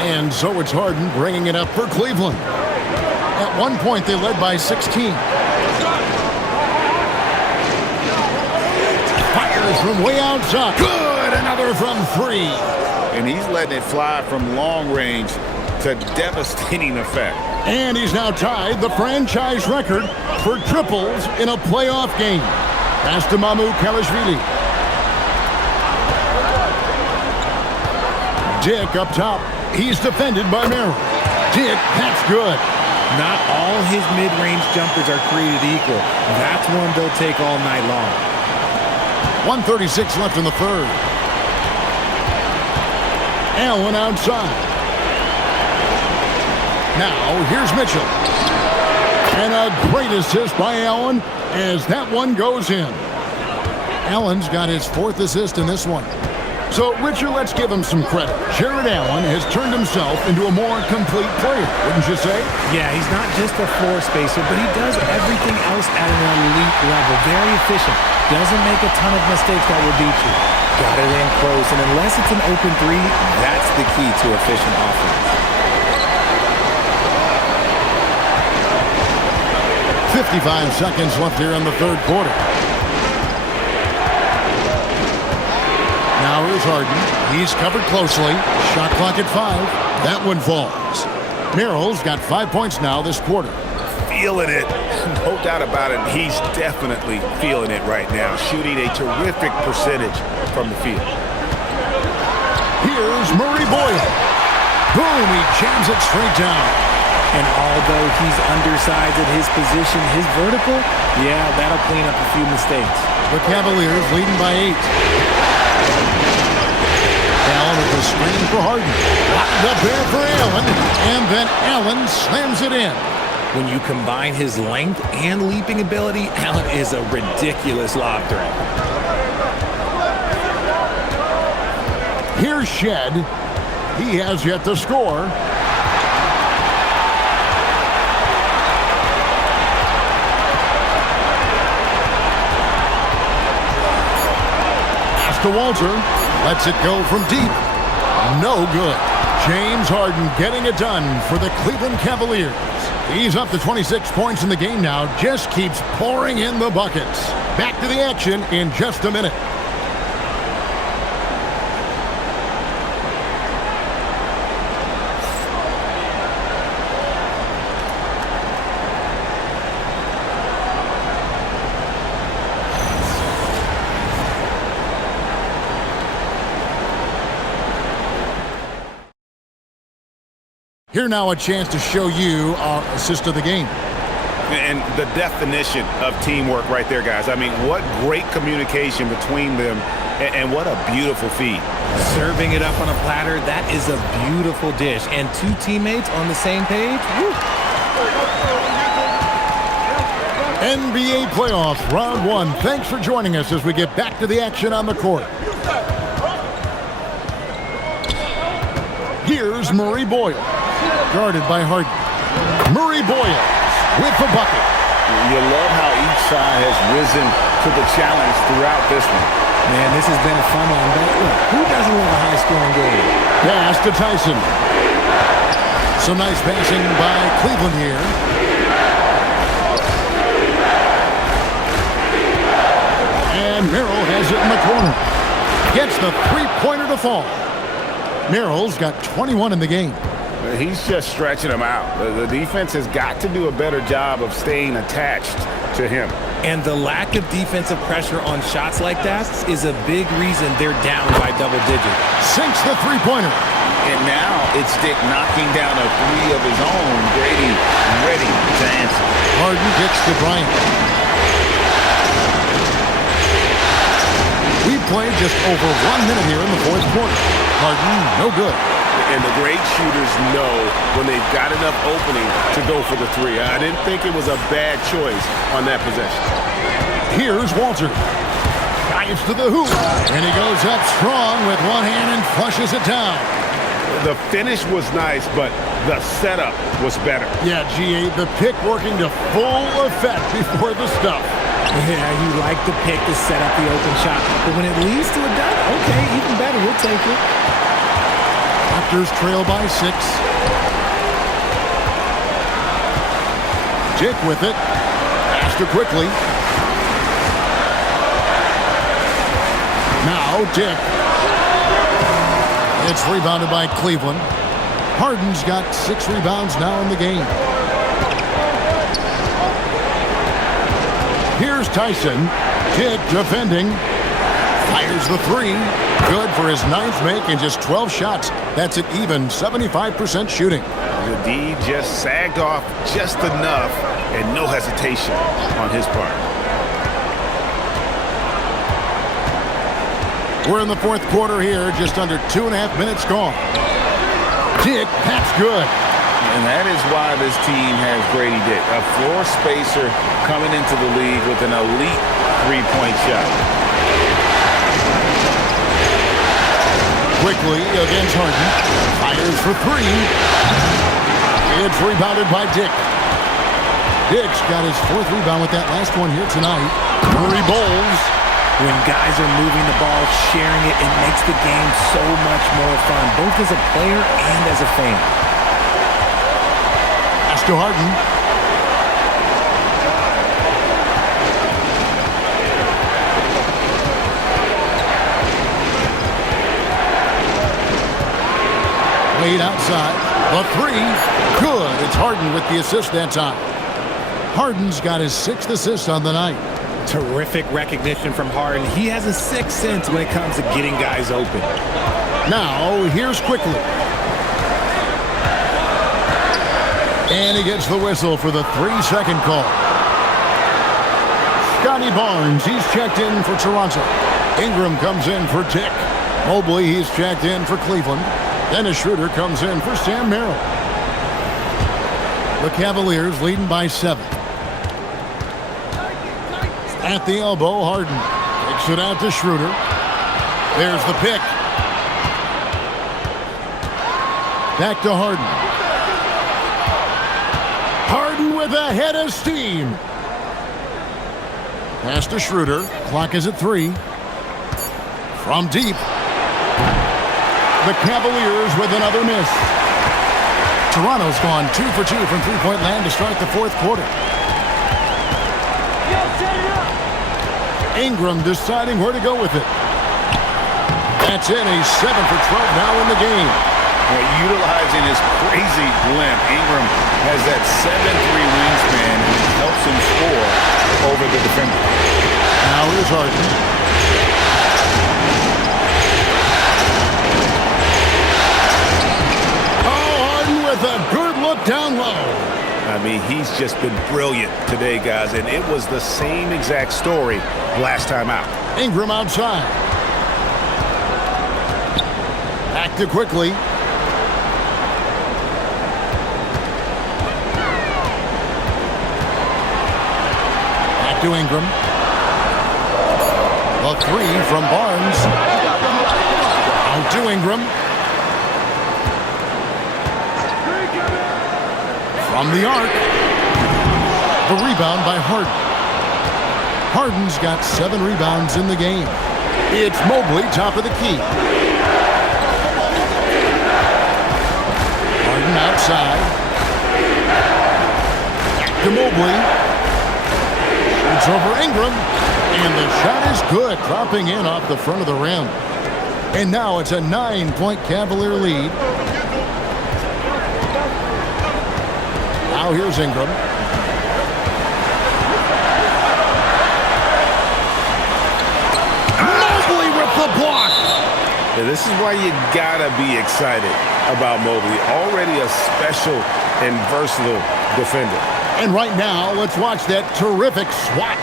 And so it's Harden bringing it up for Cleveland. At one point, they led by 16. Fires from way outside. Good! Another from 3. And he's letting it fly from long range to devastating effect. And he's now tied the franchise record for triples in a playoff game. Pass to Kalashvili. Dick up top. He's defended by Merrill. Dick, that's good. Not all his mid-range jumpers are created equal. That's one they'll take all night long. 1:36 left in the third. Allen outside. Now, here's Mitchell. And a great assist by Allen as that one goes in. Allen's got his 4th assist in this one. So, Richard, let's give him some credit. Jared Allen has turned himself into a more complete player, wouldn't you say? Yeah, he's not just a floor spacer, but he does everything else at an elite level. Very efficient. Doesn't make a ton of mistakes that will beat you. Got it in close, and unless it's an open three, that's the key to efficient offense. 55 seconds left here in the third quarter. Now here's Harden. He's covered closely. Shot clock at 5. That one falls. Merrill's got 5 points now this quarter. Feeling it. No doubt about it. He's definitely feeling it right now. Shooting a terrific percentage from the field. Here's Murray Boyle. Boom, he jams it straight down. And although he's undersized at his position, his vertical, yeah, that'll clean up a few mistakes. The Cavaliers leading by 8. Allen with the screen for Harden. Locked up there for Allen. And then Allen slams it in. When you combine his length and leaping ability, Allen is a ridiculous lob threat. Here's Shed. He has yet to score. Pass to Walter. Lets it go from deep. No good. James Harden getting it done for the Cleveland Cavaliers. He's up to 26 points in the game now. Just keeps pouring in the buckets. Back to the action in just a minute. Here now a chance to show you our assist of the game. And the definition of teamwork right there, guys. I mean, what great communication between them, and what a beautiful feed. Serving it up on a platter, that is a beautiful dish. And two teammates on the same page, woo. NBA playoffs, round one. Thanks for joining us as we get back to the action on the court. Here's Murray Boyle, guarded by Harden. Murray Boyle with the bucket. You love how each side has risen to the challenge throughout this one. Man, this has been a fun one. But look, who doesn't love a high-scoring game? Pass to Tyson. Some nice passing by Cleveland here. And Merrill has it in the corner. Gets the three-pointer to fall. Merrill's got 21 in the game. He's just stretching them out. The defense has got to do a better job of staying attached to him. And the lack of defensive pressure on shots like that is a big reason they're down by double digits. Sinks the three-pointer. And now it's Dick knocking down a three of his own. Grady ready to answer. Harden gets to Bryant. We played just over 1 minute here in the fourth quarter. Harden, no good. And the great shooters know when they've got enough opening to go for the three. I didn't think it was a bad choice on that possession. Here's Walter. Dives to the hoop. And he goes up strong with one hand and flushes it down. The finish was nice, but the setup was better. Yeah, GA, the pick working to full effect before the stuff. Yeah, you like the pick to set up the open shot. But when it leads to a dunk, okay, even better. We'll take it. Raptors trail by 6. Dick with it. Faster quickly. Now Dick. It's rebounded by Cleveland. Harden's got 6 rebounds now in the game. Here's Tyson. Dick defending. Fires the three. Good for his 9th make in just 12 shots. That's an even 75% shooting. The D just sagged off just enough and no hesitation on his part. We're in the fourth quarter here, just under 2.5 minutes gone. Dick, that's good. And that is why this team has Grady Dick, a floor spacer coming into the league with an elite three-point shot. Quickly against Harden. Fires for 3. It's rebounded by Dick. Dick's got his 4th rebound with that last one here tonight. Murray bowls. When guys are moving the ball, sharing it, it makes the game so much more fun, both as a player and as a fan. Pass to Harden. Laid outside. The 3. Good. It's Harden with the assist that time. Harden's got his 6th assist on the night. Terrific recognition from Harden. He has a 6th sense when it comes to getting guys open. Now, here's Quickly. And he gets the whistle for the 3-second call. Scotty Barnes, he's checked in for Toronto. Ingram comes in for Dick. Mobley, he's checked in for Cleveland. Dennis Schroeder comes in for Sam Merrill. The Cavaliers leading by 7. At the elbow, Harden takes it out to Schroeder. There's the pick. Back to Harden. Harden with a head of steam. Pass to Schroeder. Clock is at 3. From deep. The Cavaliers with another miss. Toronto's gone 2 for 2 from three-point land to start the fourth quarter. Ingram deciding where to go with it. That's it. He's 7 for 12 now in the game. Utilizing his crazy limp, Ingram has that 7'3" wingspan and helps him score over the defender. Now here's Harden. Oh, Harden with a good look down low. I mean, he's just been brilliant today, guys, and it was the same exact story last time out. Ingram outside. Back to quickly. Back to Ingram. A three from Barnes. Out to Ingram. From the arc. The rebound by Harden. Harden's got 7 rebounds in the game. It's Mobley, top of the key. Harden outside. Back to Mobley. It's over Ingram. And the shot is good, dropping in off the front of the rim. And now it's a 9-point Cavalier lead. Now here's Ingram. Mobley with the block. Yeah, this is why you gotta be excited about Mobley. Already a special and versatile defender. And right now, let's watch that terrific swat.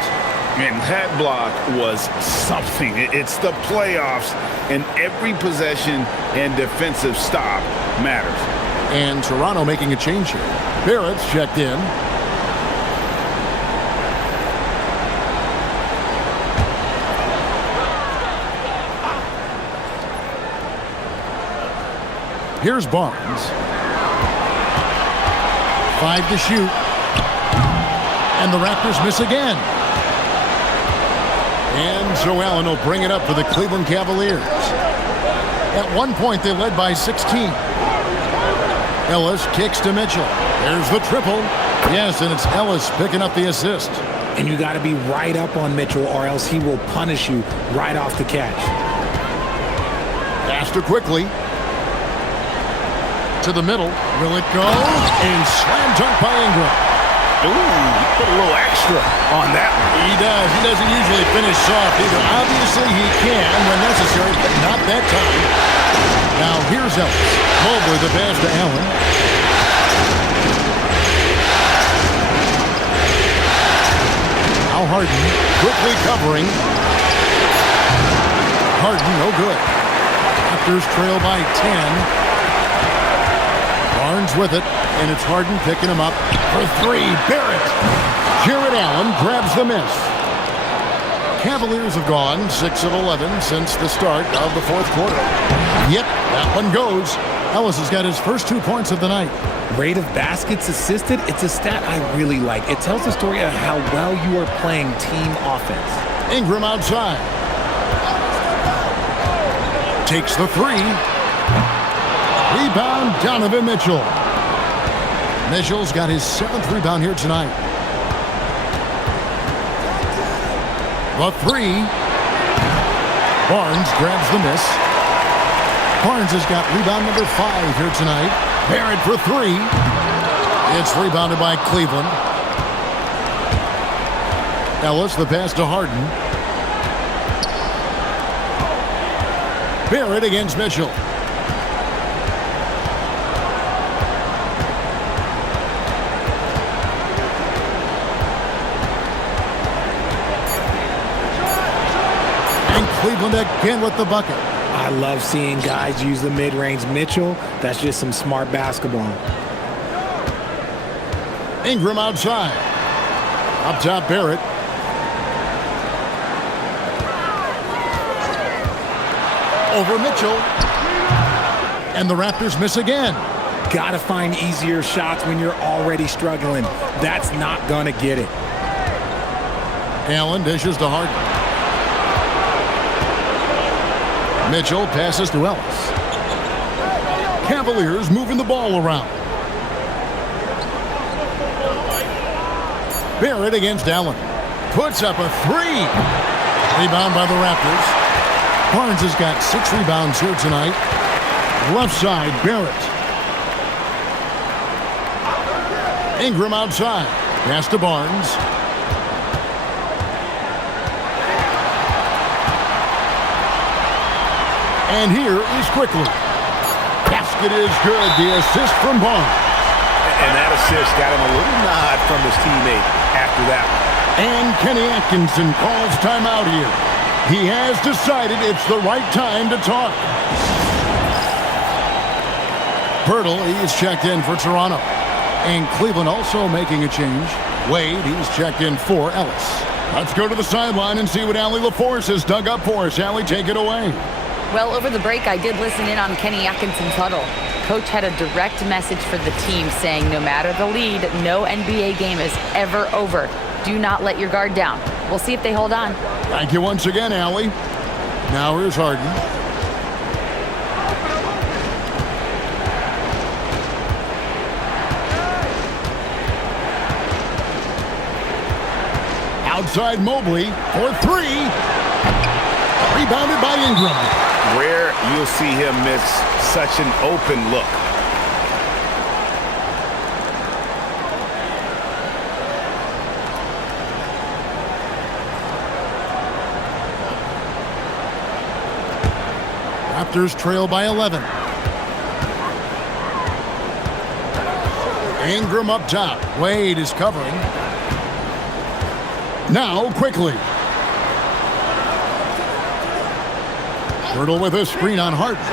And that block was something. It's the playoffs, and every possession and defensive stop matters. And Toronto making a change here. Barrett's checked in. Here's Barnes. 5 to shoot. And the Raptors miss again. And Joe Allen will bring it up for the Cleveland Cavaliers. At one point, they led by 16. Ellis kicks to Mitchell. There's the triple. Yes, and it's Ellis picking up the assist. And you got to be right up on Mitchell, or else he will punish you right off the catch. Faster quickly. To the middle. Will it go? And slam dunk by Ingram. Ooh, he put a little extra on that one. He does. He doesn't usually finish soft either. Obviously, he can when necessary, but not that time. Now, here's Ellis. Mobley the pass to Allen. Now Harden quickly covering. Harden, no good. Raptors trail by 10. Barnes with it, and it's Harden picking him up for 3. Barrett. Jared Allen grabs the miss. Cavaliers have gone 6 of 11 since the start of the fourth quarter. Yep, that one goes. Ellis has got his first 2 points of the night. Rate of baskets assisted, it's a stat I really like. It tells the story of how well you are playing team offense. Ingram outside. Takes the 3. Rebound, Donovan Mitchell. Mitchell's got his 7th rebound here tonight. The 3. Barnes grabs the miss. Barnes has got rebound number 5 here tonight. Barrett for 3. It's rebounded by Cleveland. Ellis the pass to Harden. Barrett against Mitchell. Cleveland again with the bucket. I love seeing guys use the mid-range. Mitchell, that's just some smart basketball. Ingram outside. Up top, Barrett. Over Mitchell. And the Raptors miss again. Got to find easier shots when you're already struggling. That's not going to get it. Allen dishes to Harden. Mitchell passes to Ellis. Cavaliers moving the ball around. Barrett against Allen. Puts up a 3. Rebound by the Raptors. Barnes has got 6 rebounds here tonight. Left side, Barrett. Ingram outside. Pass to Barnes. And here is Quickly. Basket is good. The assist from Barnes. And that assist got him a little nod from his teammate after that one. And Kenny Atkinson calls timeout here. He has decided it's the right time to talk. Pirtle, he's checked in for Toronto. And Cleveland also making a change. Wade, he's checked in for Ellis. Let's go to the sideline and see what Allie LaForce has dug up for us. Allie, take it away. Well, over the break, I did listen in on Kenny Atkinson's huddle. Coach had a direct message for the team saying no matter the lead, no NBA game is ever over. Do not let your guard down. We'll see if they hold on. Thank you once again, Allie. Now here's Harden. Outside Mobley for three. Rebounded by Ingram. Rare you'll see him miss such an open look. Raptors trail by 11. Ingram up top. Wade is covering. Now quickly. Pirtle with a screen on Harden.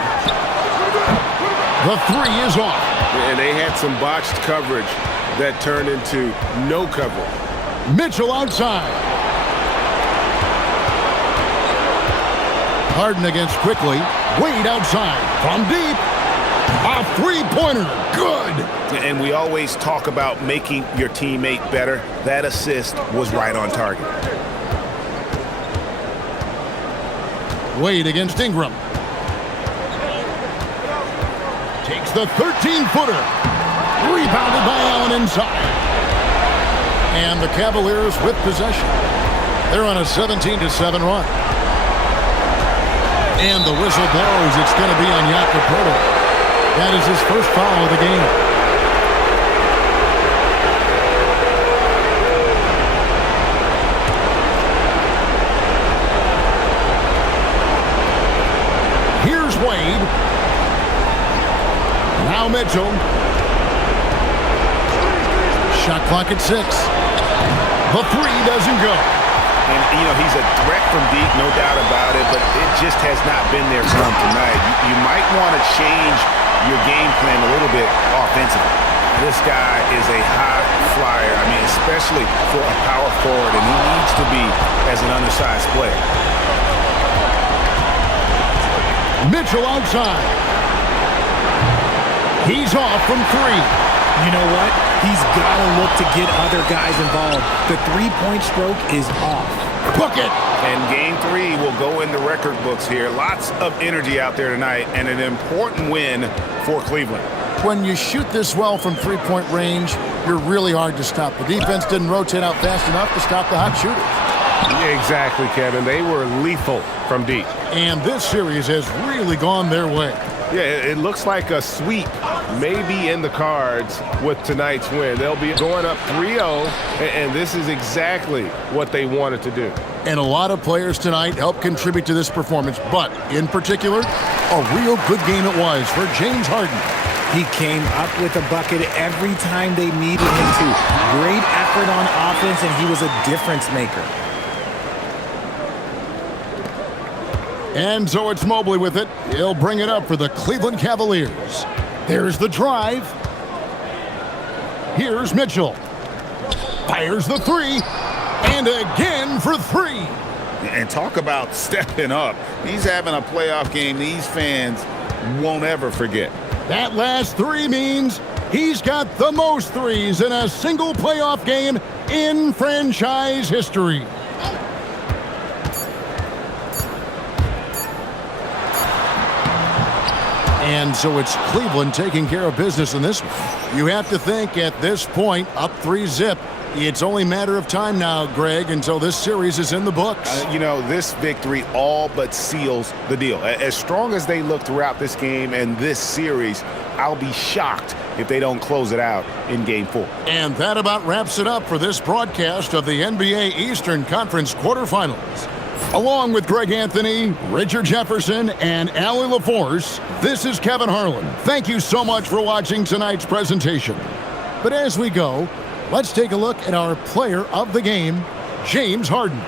The three is off. And they had some botched coverage that turned into no coverage. Mitchell outside. Harden against quickly. Wade outside from deep. A three-pointer. Good. And we always talk about making your teammate better. That assist was right on target. Wade against Ingram. Takes the 13-footer. Rebounded by Allen inside. And the Cavaliers with possession. They're on a 17-7 run. And the whistle blows. It's going to be on Jakob Poeltl. That is his first foul of the game. Here's Wade. Now Mitchell. Shot clock at 6. The three doesn't go. And, you know, he's a threat from deep, no doubt about it, but it just has not been there for him tonight. You might want to change your game plan a little bit offensively. This guy is a high flyer, I mean, especially for a power forward, and he needs to be as an undersized player. Mitchell outside. He's off from three. You know what? He's got to look to get other guys involved. The three-point stroke is off. Book it. And game 3 will go in the record books here. Lots of energy out there tonight, and an important win for Cleveland. When you shoot this well from three-point range, you're really hard to stop. The defense didn't rotate out fast enough to stop the hot shooters. Exactly, Kevin. They were lethal from deep. And this series has really gone their way. Yeah, it looks like a sweep may be in the cards with tonight's win. They'll be going up 3-0, and this is exactly what they wanted to do. And a lot of players tonight helped contribute to this performance, but in particular, a real good game it was for James Harden. He came up with a bucket every time they needed him to. Great effort on offense, and he was a difference maker. And so it's Mobley with it. He'll bring it up for the Cleveland Cavaliers. There's the drive. Here's Mitchell. Fires the three. And again for three. And talk about stepping up. He's having a playoff game these fans won't ever forget. That last three means he's got the most threes in a single playoff game in franchise history. And so it's Cleveland taking care of business in this one. You have to think at this point, up 3-0, it's only a matter of time now, Greg, until this series is in the books. You know, this victory all but seals the deal. As strong as they look throughout this game and this series, I'll be shocked if they don't close it out in Game 4. And that about wraps it up for this broadcast of the NBA Eastern Conference quarterfinals. Along with Greg Anthony, Richard Jefferson, and Allie LaForce, this is Kevin Harlan. Thank you so much for watching tonight's presentation. But as we go, let's take a look at our player of the game, James Harden.